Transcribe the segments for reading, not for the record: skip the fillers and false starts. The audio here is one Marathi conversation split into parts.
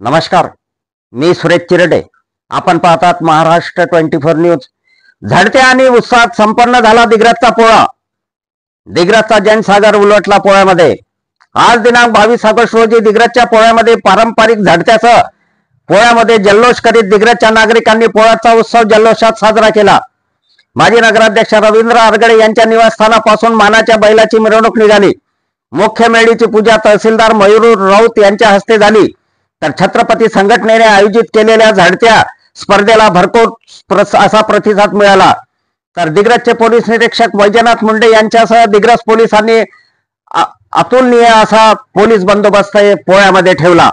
नमस्कार. मी सुरेश चिरडे. आपण पाहतात महाराष्ट्र 24 न्यूज. झडत्या आणि उत्साहात संपन्न झाला दिग्रसचा पोळा. दिग्रसचा जैनसागर उलटला पोळ्यामध्ये. आज दिनांक 22 ऑगस्ट रोजी दिग्रसच्या पोळ्यामध्ये पारंपरिक झडत्यासह पोळ्यामध्ये जल्लोष करीत दिग्रसच्या नागरिकांनी पोळ्याचा उत्सव जल्लोषात साजरा केला. माजी नगराध्यक्ष रवींद्र आरगडे यांच्या निवासस्थानापासून मानाच्या बैलाची मिरवणूक निघाली. मुख्य मेढीची पूजा तहसीलदार मयूर राऊत यांच्या हस्ते झाली. तर छत्रपती संघटनेने आयोजित केलेल्या झडत्या स्पर्धेला भरपूर असा प्रतिसाद मिळाला. तर दिग्रसचे पोलीस निरीक्षक वैजनाथ मुंडे यांच्यासह दिग्रस पोलिसांनी अतुलनीय असा पोलीस बंदोबस्त पोळ्यामध्ये ठेवला.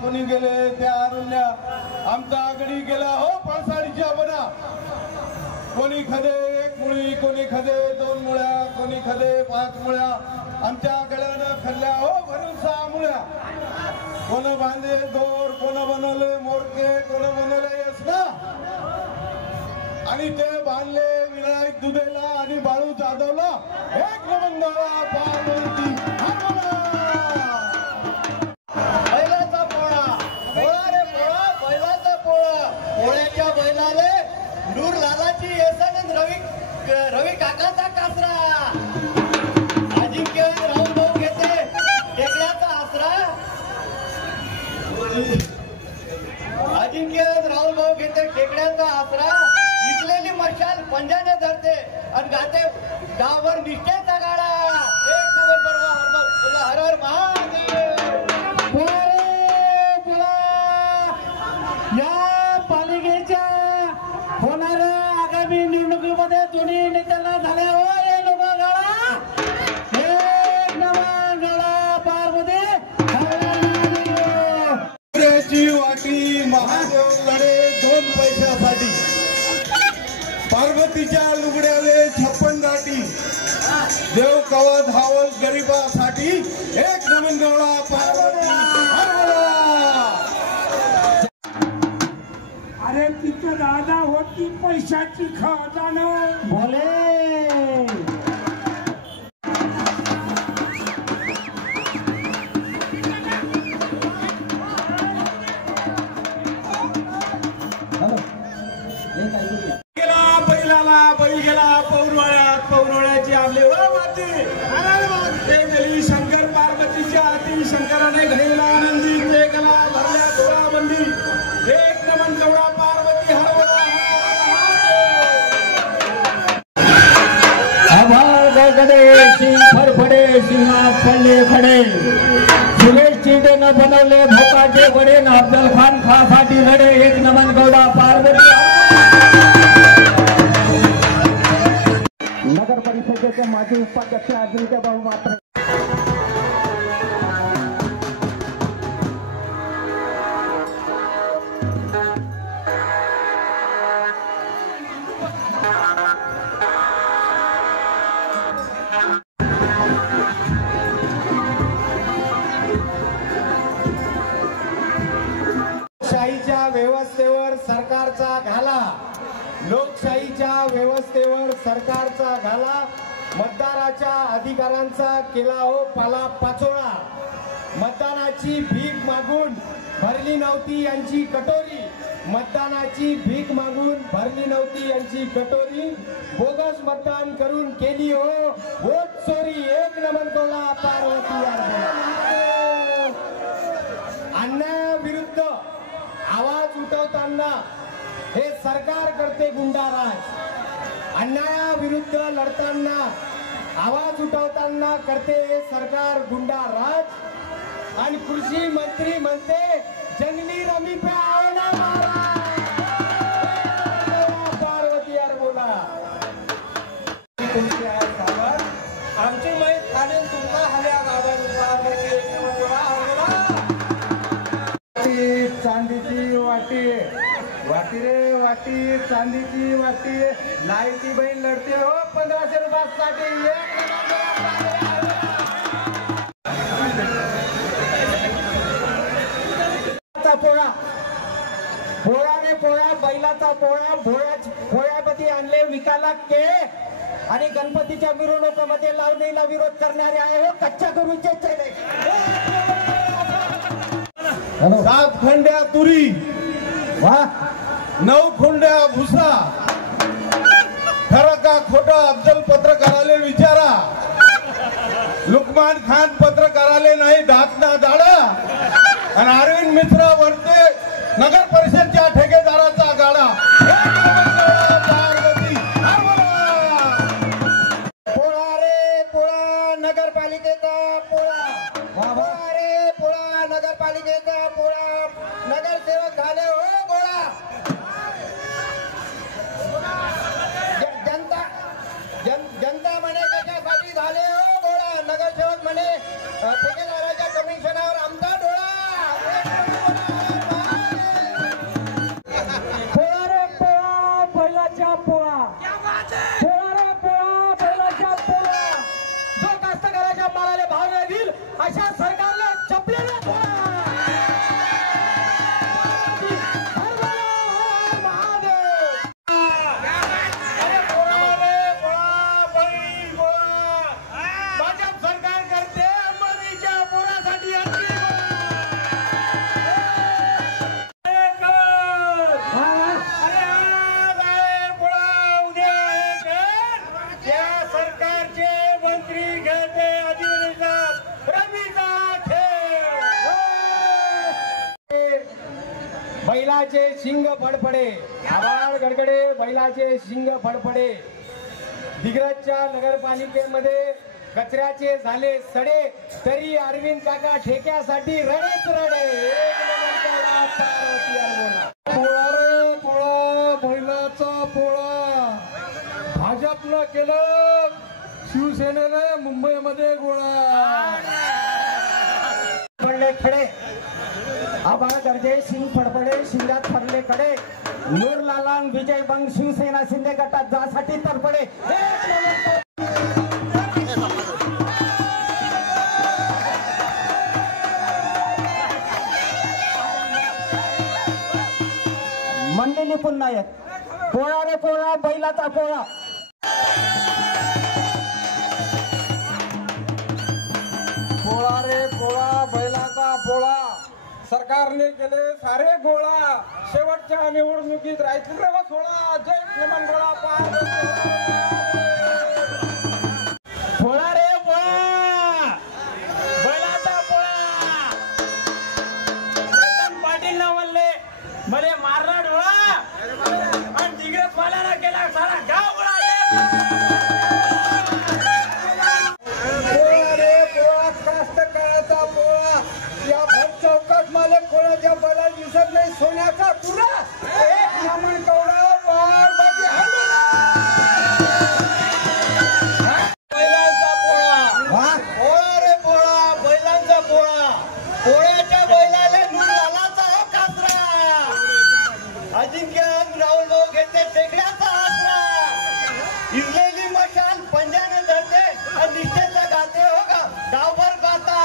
कोणी गेले त्या अरुण्या आमचा आगडी गेला हो पळसाडीच्या बना कोणी खदे एक मुळी कोणी खदे दोन मुळ्या कोणी खदे 5 मुळ्या आमच्या गळ्यानं खल्ल्या हो भरून 6 मुळ्या कोण बांधे दोर कोण बनवले मोरके कोण बनवले यसना आणि ते बांधले विनायक दुधेला आणि बाळू जाधवला एक नमंगळा पार्वती बैलाचा पोळा पोळा रे पोळा बैलाचा पोळा पोळ्याच्या बैलाले नूर लालाची येसन रवी काकाचा कासरा अजिंक्य राहुल भाऊ घेते टेकड्याचा आसरा अजिंक्य राहुल भाऊ घेते टेकड्याचा आसरा इथलेली मशाल पंजाने धरते आणि गाते गावावर निष्ठेचा गाडा एक नंबर बरोबर हर हर महादेव या पालिकेच्या होणाऱ्या आगामी निवडणुकीमध्ये दोन्ही नेत्यांना झाल्या हो हे लोक गाडा एक नवा गाडा पारमध्ये वाटी महादेव लढे 2 पैशासाठी पार्वतीच्या लुगड्याले 56 दाटी देव कवा धावल गरीबासाठी एक नवीन गवळा पार्वती अरे तिथं दादा होती पैशाची खजाना भोले बैल गेला पौरवळ्यात पौरवळ्याची आपले माती शंकर पार्वतीच्या अति शंकराने घडविला आनंदी ते कला भरल्या तुळाबंदी एक नमन कवडा पार्वती हरवला आभाळ गडगडे सिंग फडफडे सिंहात पडले खडे सुरेश चिंडेनं बनवले भोकाचे वडे न अफजल खान खासाठी लढे एक नमन गौडा पार्वती नगर परिषदेचे माजी उपाध्यक्ष अजिंक्य भाऊ मात्र लोकशाहीच्या व्यवस्थेवर सरकारचा घाला लोकशाहीच्या व्यवस्थेवर सरकारचा घाला मतदाराच्या अधिकारांचा केला हो पाला पाचोळा मतदानाची भीक मागून भरली नव्हती यांची कटोरी मतदानाची भीक मागून भरली नव्हती यांची कटोरी बोगस मतदान करून केली हो वोट चोरी एक नमन कोला पार्वती अन्यायाविरुद्ध आवाज उठवताना हे सरकार करते गुंडाराज अन्यायाविरुद्ध लढताना आवाज उठवताना करते हे सरकार गुंडाराज आणि कृषी मंत्री म्हणते जंगली रमी पे आओ ना पार्वती यार बोला तुमची आहे गावात आमची माहीत खाली तुमचा हल्या गावात चांदीची वाटी वाटी रे वाटी चांदीची वाटी लाईटी बहीण लढते हो 1500 रुपयासाठी पोळा पोळ्याने पोळ्या बैलाचा पोळा पोळ्यामध्ये आणले विकायला केळे आणि गणपतीच्या मिरवणुकीमध्ये लावणीला विरोध करणारे आहे हो कच्च्या गुरुचे चेले 7 खंड्या तुरी 9 खोंड्या भुसा खरं का खोटं अफजल पत्रकाराले विचारा लुकमान खान पत्रकाराले नाही दात ना दाडा आणि अरविंद मिश्रा वरते नगर परिषदच्या ठेकेदाराचा गाडा पोळा रे पोळा नगरपालिकेचा पोळा रे पोळा नगरपालिकेचा पोळा नगरसेवक झाले हो गोळा जनता म्हणे कशासाठी झाले हो गोळा नगरसेवक म्हणे ठेकेदाराच्या कमिशनावर आमचा डोळा पोळा रे पोळा बैलाच्या पोळा पोळा रे पोळा बैलाच्या पोळा जो कास्तकाराच्या मालाला भाव नाही देईल अशा सरकारला चपलेला पोळा बैलाचे शिंग फडफडे आभाळ गडगडे बैलाचे शिंग फडफडे दिग्रजच्या नगरपालिकेमध्ये कचऱ्याचे झाले सडे तरी अरविंद काका ठेक्यासाठी रडेच रडे पोळा रे पोळा बैलाचा पोळा भाजपनं केलं शिवसेनेनं मुंबईमध्ये गोळा पडले खडे आभाळ गरजे शिंग फडफडे शिंगात फरले कडे नूरलाला विजय बंग शिवसेना शिंदे गटात जासाठी तरफडे मंदिनी पुन्हा एक पोळा रे पोळा बैलाचा पोळा पोळा रे पोळा बैलाचा पोळा सरकारने केले सारे गोळा शेवटच्या निवडणुकीत रायपूर रे सोळा जय नमन गोळा पोळा रे पोळा बैलाचा पोळा पोळ्याच्या बैलाले नूर लालाचा हो कासरा, अजिंक्य राहुल भाऊ घेते टेकड्याचा आसरा, इरलेली मशाल पंजाने धरते आणि निष्ठेचा गाते हो का गावभर गाता.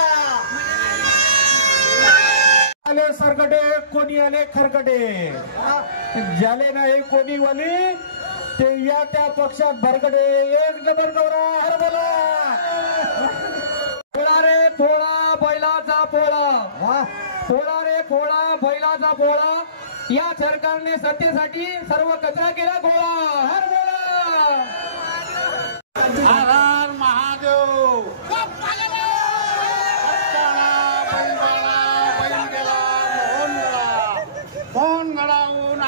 आले सरकटे कोणी आले खरकटे, ज्याले नाही कोणी वली ते या त्या पक्षात भरकटे. एक नंबर गौरा हर बोला. पोळा रे पोळा बैलाचा पोळा, पोळा रे पोळा बैलाचा पोळा. या सरकारने सत्तेसाठी सर्व कचरा केला गोळा. हर बोला. हर हर महादेव. कोण घडावून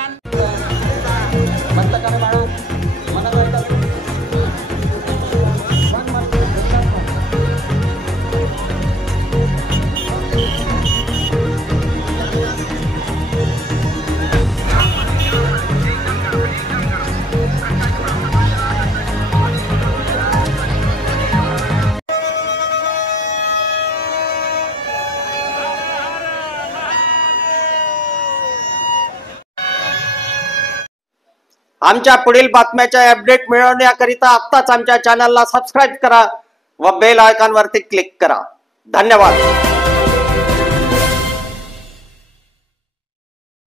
आमच्या पुढील बातम्याच्या अपडेट मिळवण्याकरिता आत्ताच आमच्या चॅनलला सबस्क्राईब करा व बेल आयकॉनवरती क्लिक करा. धन्यवाद.